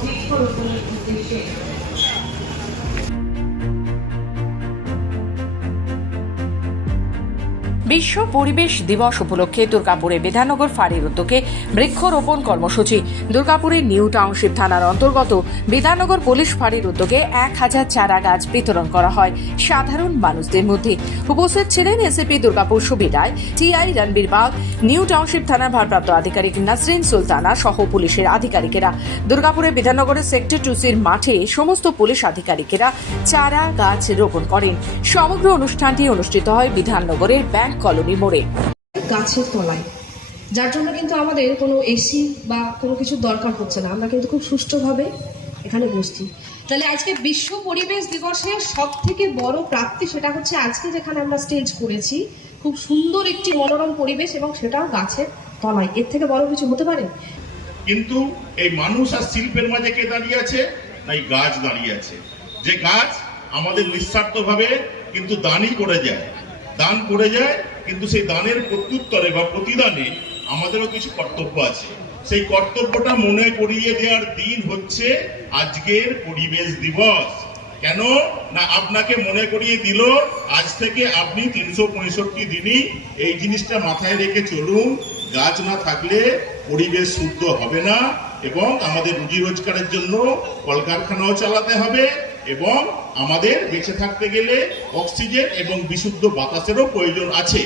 বৃক্ষরোপণের উদ্দেশ্যে বিশ্ব পরিবেশ দিবস উপলক্ষে দুর্গাপুরে বিধাননগর ফাঁড়ির উদ্যোগে বৃক্ষরোপণ কর্মসূচি। দুর্গাপুরের নিউ টাউনশিপ থানার অন্তর্গত বিধাননগর পুলিশ ফাঁড়ির উদ্যোগে এক হাজার চারা গাছ বিতরণ করা হয় সাধারণ মানুষদের মধ্যে। উপস্থিত ছিলেন এসিপি দুর্গাপুর সুবিধায় TI Ranbir Bag new township থানার ভারপ্রাপ্ত আধিকারিক নাসরিন সুলতানা সহ পুলিশের আধিকারিকেরা। দুর্গাপুরের বিধাননগরের সেক্টর টুসির মাঠে সমস্ত পুলিশ আধিকারিকেরা চারা গাছ রোপণ করেন। সমগ্র অনুষ্ঠানটি অনুষ্ঠিত হয় বিধাননগরের ব্যাংক কলোনি মোড়ে। গাছের তলায়। যার জন্য কিন্তু আমাদের কোনো এসি বা কোনো কিছু দরকার হচ্ছে না। আমরা কিন্তু খুব সুষ্ঠুভাবে এখানে বসছি। তাহলে আজকে বিশ্ব পরিবেশ দিবসের সব থেকে বড় প্রাপ্তি সেটা হচ্ছে আজকে যেখানে আমরা স্টেজ করেছি খুব সুন্দর একটি মনোরম পরিবেশ এবং সেটাও গাছের তলায়। এর থেকে বড় কিছু হতে পারে? কিন্তু এই মানুষ আর শিল্পের মাঝে কে দাঁড়িয়ে আছে? তাই গাছ দাঁড়িয়ে আছে। যে গাছ আমাদের নিঃস্বার্থভাবে কিন্তু দানই করে যায়। দান করে যায়, কিন্তু সেই দানের প্রত্যুত্তরে বা প্রতিদানে আমাদেরও কিছু কর্তব্য আছে। সেই কর্তব্যটা মনে করিয়ে দেওয়ার দিন হচ্ছে আজকের পরিবেশ দিবস। কেন? না, আপনাকে মনে করিয়ে দিল, আজ থেকে আপনি তিনশো পঁয়ষট্টি দিনই এই জিনিসটা মাথায় রেখে চলুন, গাছ না থাকলে পরিবেশ শুদ্ধ হবে না, এবং আমাদের রুজি রোজগারের জন্য কলকারখানাও চালাতে হবে এবং আমাদের বেঁচে থাকতে গেলে অক্সিজেন এবং বিশুদ্ধ বাতাসেরও প্রয়োজন আছে।